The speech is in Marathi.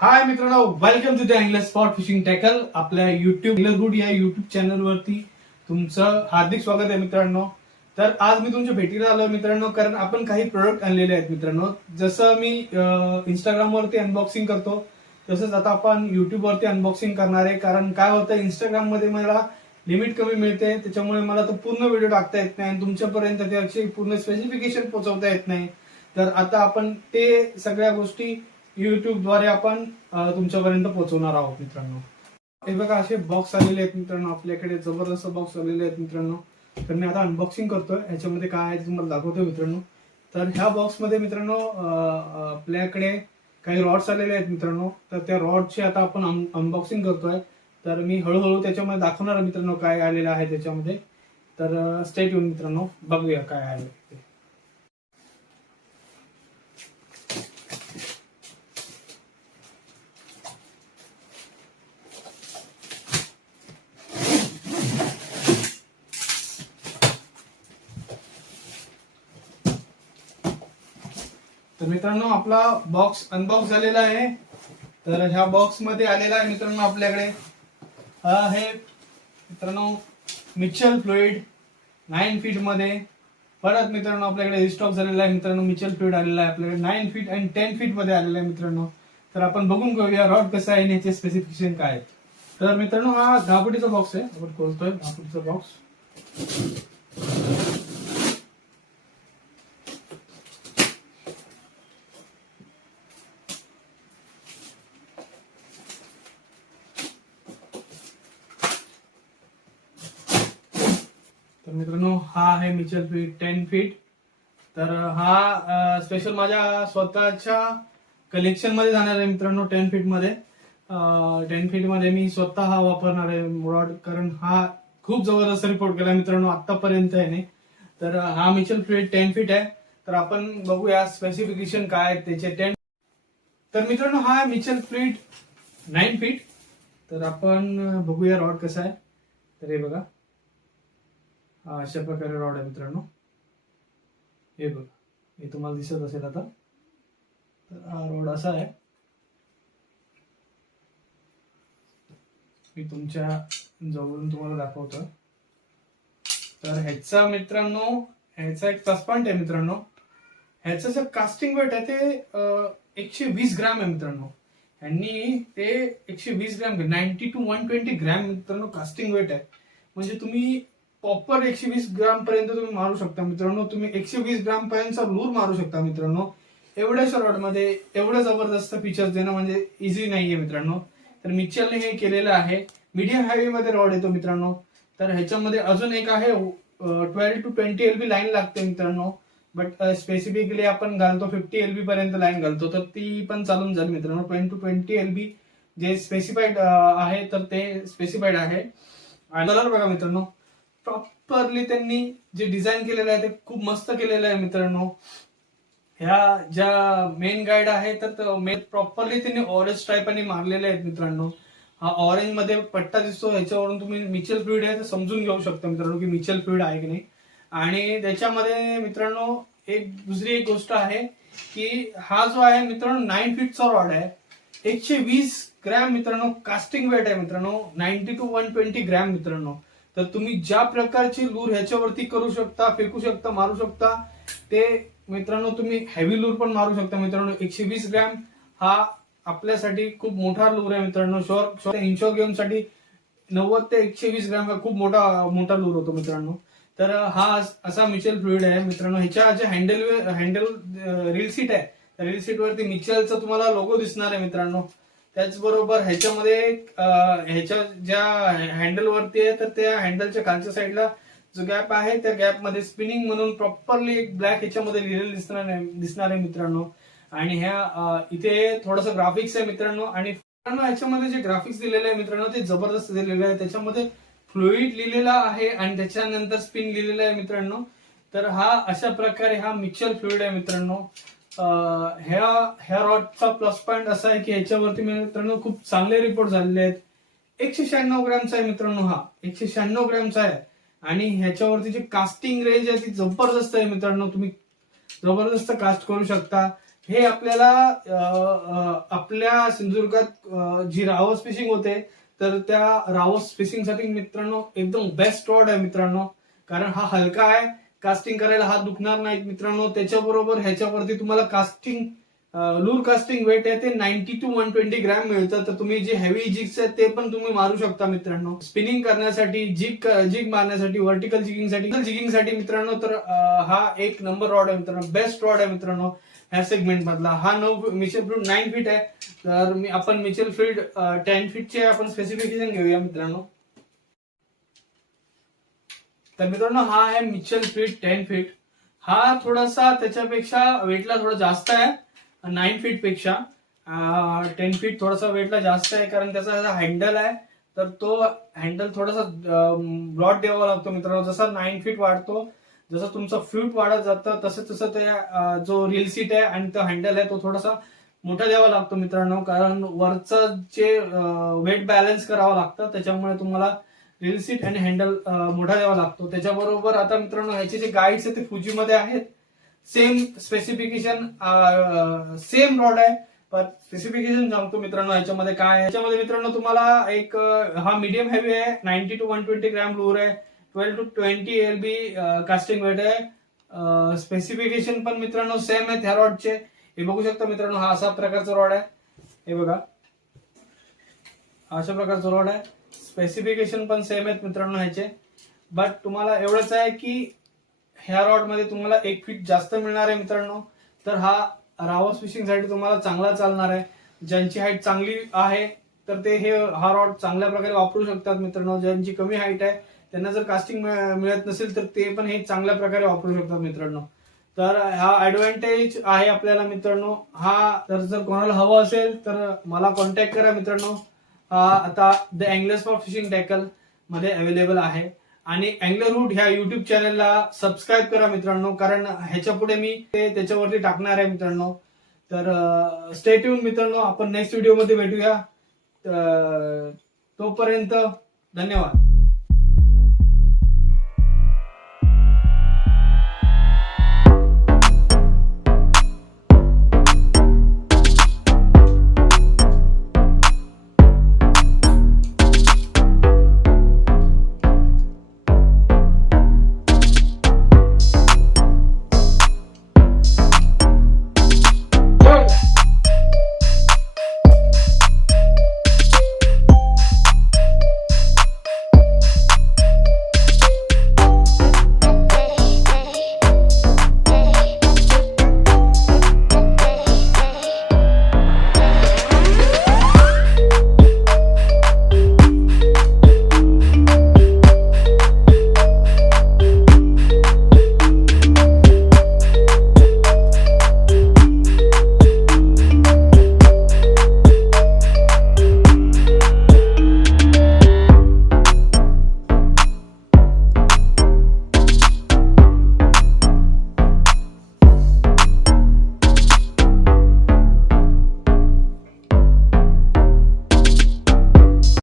हाय मित्रांनो, welcome to the angle spot fishing tackle. आपल्या युट्यूब या युट्यूब चॅनलवरती तुमचं हार्दिक स्वागत आहे मित्रांनो. तर आज मी तुमच्या भेटीला आलोय मित्रांनो, कारण आपण काही प्रोडक्ट आणलेले आहेत मित्रांनो. जसं मी इंस्टाग्रामवरती अनबॉक्सिंग करतो तसंच आता आपण युट्यूबवरती अनबॉक्सिंग करणार आहे. कारण काय होतं, इंस्टाग्राममध्ये मला लिमिट कमी मिळते, त्याच्यामुळे मला तो पूर्ण व्हिडिओ टाकता येत नाही आणि तुमच्यापर्यंत त्याची पूर्ण स्पेसिफिकेशन पोहोचवता येत नाही. तर आता आपण ते सगळ्या गोष्टी युट्यूबद्वारे आपण तुमच्यापर्यंत पोहोचवणार आहोत मित्रांनो. हे बघा, असे बॉक्स आलेले आहेत मित्रांनो, आपल्याकडे जबरदस्त बॉक्स आलेले आहेत मित्रांनो. तर मी आता अनबॉक्सिंग करतोय. ह्याच्यामध्ये काय आहे तुम्हाला दाखवतोय मित्रांनो. तर ह्या बॉक्समध्ये मित्रांनो आपल्याकडे काही रॉड्स आलेले आहेत मित्रांनो. तर त्या रॉडची आता आपण अनबॉक्सिंग करतोय. तर मी हळूहळू त्याच्यामध्ये दाखवणार मित्रांनो काय आलेलं आहे त्याच्यामध्ये. तर स्टे ट्यून मित्रांनो, बघूया काय आहे ते. तर मित्रांनो, आपला बॉक्स अनबॉक्स झालेला आहे. तर ह्या बॉक्स मध्ये आलेला आहे मित्रांनो आपल्याकडे हा आहे मित्रांनो मिचेल फ्लुइड 9 फीट मध्ये. परत मित्रांनो आपल्याकडे रिस्टॉक झालेला आहे मित्रांनो, मिचेल फ्लुइड आलेला आहे आपल्याकडे 9 फीट आणि 10 फीट मध्ये आलेला आहे मित्रांनो. तर आपण बघून घेऊया रॉड कसा आहे आणि याचे स्पेसिफिकेशन काय आहेत. तर मित्रांनो, हा घाबुटीचा बॉक्स आहे. आपण खोलतोय घाबुटीचा बॉक्स. तर मित्रांनो, हा आहे मिचेल फ्लुइड 10 फीट. तर हा स्पेशल माझ्या स्वतःच्या कलेक्शन मध्ये जाणार आहे मित्रांनो. 10 फीट मध्ये 10 फीट मध्ये मी स्वतः हा वापरणार आहे रॉड, कारण हा खूप जबरदस्त रिपोर्ट केला मित्रांनो आतापर्यंत आहे. तर हा मिचेल फ्लुइड 10 फीट आहे. तर आपण बघूया स्पेसिफिकेशन काय आहे त्याचे 10. तर मित्रांनो, हा मिचेल फ्लुइड 9 फीट. तर आपण बघूया रॉड कसा आहे. तर हे बघा, अशा प्रकारे रॉड आहे मित्रांनो. हे बघा, हे तुम्हाला दिसत असेल आता. तर हा रॉड असा आहे. मी तुमच्या जवळून तुम्हाला दाखवतो. तर ह्याचा मित्रांनो, ह्याचा एक प्लस पॉइंट आहे मित्रांनो. ह्याचं जे कास्टिंग वेट आहे ते 120 ग्रॅम आहे मित्रांनो. ह्यांनी ते 120 ग्रॅम 90 to 120 ग्रॅम मित्रांनो कास्टिंग वेट आहे. म्हणजे तुम्ही प्रॉपर 120 ग्राम पर्यंत तुम्ही मारू शकता मित्रांनो. तुम्ही 120 ग्राम पर्यंतचा लूर मारू शकता मित्रांनो. एवढ्याशा रॉड मध्ये एवढं जबरदस्त फीचर्स देणं म्हणजे इझी नाहीये मित्रांनो. तर मिचेलने हे केलेलं आहे. मीडियम हायवे मध्ये रॉड येतो मित्रांनो. तर ह्याच्यामध्ये अजून एक आहे 12 to 20 LB लाईन लागते मित्रांनो. बट स्पेसिफिकली आपण घालतो 50 LB पर्यंत लाईन घालतो. तर ती पण चालून जाईल मित्रांनो. 20 to 20 LB जे स्पेसिफाईड आहे तर ते स्पेसिफाईड आहे. आणि कलर बघा मित्रांनो, प्रॉपरली त्यांनी जे डिझाईन केलेलं आहे ते खूप मस्त केलेलं आहे मित्रांनो. ह्या ज्या मेन गाईड आहे तर मेन प्रॉपरली त्यांनी ऑरेंज टाईपने मारलेले आहेत मित्रांनो. हा ऑरेंज मध्ये पट्टा दिसतो, ह्याच्यावरून तुम्ही मिचेल फ्लुइड आहे तर समजून घेऊ शकता मित्रांनो की मिचेल फ्लुइड आहे की नाही. आणि त्याच्यामध्ये मित्रांनो दुसरी एक गोष्ट आहे की हा जो आहे मित्रांनो 9 फीटचा रॉड आहे. 120 ग्रॅम मित्रांनो कास्टिंग वेट आहे मित्रांनो. 90 to 120 ग्रॅम मित्रांनो. तर तुम्ही ज्या प्रकारची लूर ह्याच्यावरती करू शकता, फेकू शकता, मारू शकता, ते मित्रांनो तुम्ही हेवी लूर पण मारू शकता मित्रांनो. 120 ग्रॅम हा आपल्यासाठी खूप मोठा लूर आहे मित्रांनो. इंशोर गेम साठी 90 ते 120 ग्रॅम हा खूप मोठा लूर होतो मित्रांनो. तर हा असा मिचेल फ्लुइड आहे मित्रांनो. ह्याच्या जे हँडल रील सीट आहे, रील सीट वरती मिचेलचा तुम्हाला लोगो दिसणार आहे मित्रांनो. त्याचबरोबर ह्याच्यामध्ये ह्याच्या ज्या हँडल वरती आहे तर त्या हँडलच्या खालच्या साईडला जो गॅप आहे त्या गॅप मध्ये स्पिनिंग म्हणून प्रॉपरली एक ब्लॅक ह्याच्यामध्ये लिहिलेलं दिसणार आहे मित्रांनो. आणि ह्या इथे थोडस ग्राफिक्स आहे मित्रांनो. आणि ह्याच्यामध्ये जे ग्राफिक्स दिलेले आहे मित्रांनो ते जबरदस्त दिलेले आहे. त्याच्यामध्ये फ्लुइड लिहिलेला आहे आणि त्याच्यानंतर स्पिन लिहिलेलं आहे मित्रांनो. तर हा अशा प्रकारे हा मिचेल फ्लुइड आहे मित्रांनो. ह्या रॉडचा प्लस पॉइंट असा आहे की ह्याच्यावरती मित्रांनो खूप चांगले रिपोर्ट झालेले आहेत. 196 ग्रॅमचा आहे मित्रांनो. हा 196 ग्रॅमचा आहे. आणि ह्याच्यावरती जी कास्टिंग रेंज आहे ती जबरदस्त आहे मित्रांनो. तुम्ही जबरदस्त कास्ट करू शकता. हे आपल्याला आपल्या सिंधुदुर्गात जी रावस फिशिंग होते तर त्या रावस फिशिंग साठी मित्रांनो एकदम बेस्ट रॉड आहे मित्रांनो. कारण हा हलका आहे, कास्टिंग करायला हात दुखणार नाहीत मित्रांनो. त्याच्याबरोबर ह्याच्यावरती तुम्हाला कास्टिंग लूर कास्टिंग वेट आहे ते 90 to 120 ग्रॅम मिळतं. तर तुम्ही जे हेवी जिग्स आहेत ते पण तुम्ही मारू शकता मित्रांनो. स्पिनिंग करण्यासाठी, जिग मारण्यासाठी, व्हर्टिकल जिगिंगसाठी मित्रांनो. तर हा एक नंबर रॉड आहे मित्रांनो, बेस्ट रॉड आहे मित्रांनो ह्या सेगमेंट मधला. हा मिचेल फ्लूट 9 फीट आहे. तर आपण मिचेल फ्लूट 10 फीटचे आपण स्पेसिफिकेशन घेऊया मित्रांनो. तर मित्रांनो हा आहे मिचेल फ्लूट 10 फीट. हा थोडासा त्याच्यापेक्षा वेटला थोडा जास्त आहे 9 फीट पेक्षा. 10 फीट थोडासा वेटला जास्त आहे कारण त्याचा हँडल आहे. तर तो हँडल थोडासा ब्रॉड द्यावा लागतो मित्रांनो. जसा 9 फीट वाढतो, जसं तुमचं फ्लूट वाढत जातं तसं तसं त्या जो रील सीट आहे आणि तो हँडल आहे तो थोडासा मोठा द्यावा लागतो मित्रांनो. कारण वरचं जे वेट बॅलन्स करावं लागतं त्याच्यामुळे तुम्हाला रील सीट आणि हँडल मोठा द्यावा लागतो. त्याच्याबरोबर आता मित्रांनो ह्याचे जे गाईड्स आहेत ते फुजीमध्ये आहेत. सेम स्पेसिफिकेशन, सेम रॉड आहे. पण स्पेसिफिकेशन सांगतो मित्रांनो ह्याच्यामध्ये काय आहे. ह्याच्यामध्ये मित्रांनो तुम्हाला एक हा मीडियम हेवी आहे, 90 to 120 ग्रॅम लूर आहे, 12 to 20 LB कास्टिंग वेट आहे. स्पेसिफिकेशन पण मित्रांनो सेम आहे ह्या रॉडचे. हे बघू शकता मित्रांनो, हा असा प्रकारचा रॉड आहे. हे बघा अशा प्रकारचा रॉड आहे. स्पेसिफिकेशन पण सेम आहेत मित्रांनो ह्याचे. बट तुम्हाला एवढंच आहे की ह्या रॉड मध्ये तुम्हाला 1 फीट जास्त मिळणार आहे मित्रांनो. तर हा रावस फिशिंग साठी तुम्हाला चांगला चालणार आहे. ज्यांची हाईट चांगली आहे तर ते हा रॉड चांगल्या प्रकारे वापरू शकतात मित्रांनो. ज्यांची कमी हाईट आहे त्यांना जर कास्टिंग मिळत नसेल तर ते पण हे चांगल्या प्रकारे वापरू शकतात मित्रांनो. तर हा ऍडव्हान्टेज आहे आपल्याला मित्रांनो. हा तर जर कोणाला हवं असेल तर मला कॉन्टॅक्ट करा मित्रांनो. आता द अँगलर्स फॉर फिशिंग टॅकल मध्ये अवेलेबल आहे. आणि अँगलरहूड ह्या युट्यूब चॅनलला सबस्क्राईब करा मित्रांनो, कारण ह्याच्या पुढे मी ते त्याच्यावरती टाकणार आहे मित्रांनो. तर स्टे ट्यून मित्रांनो, आपण नेक्स्ट व्हिडिओमध्ये भेटूया. तोपर्यंत धन्यवाद.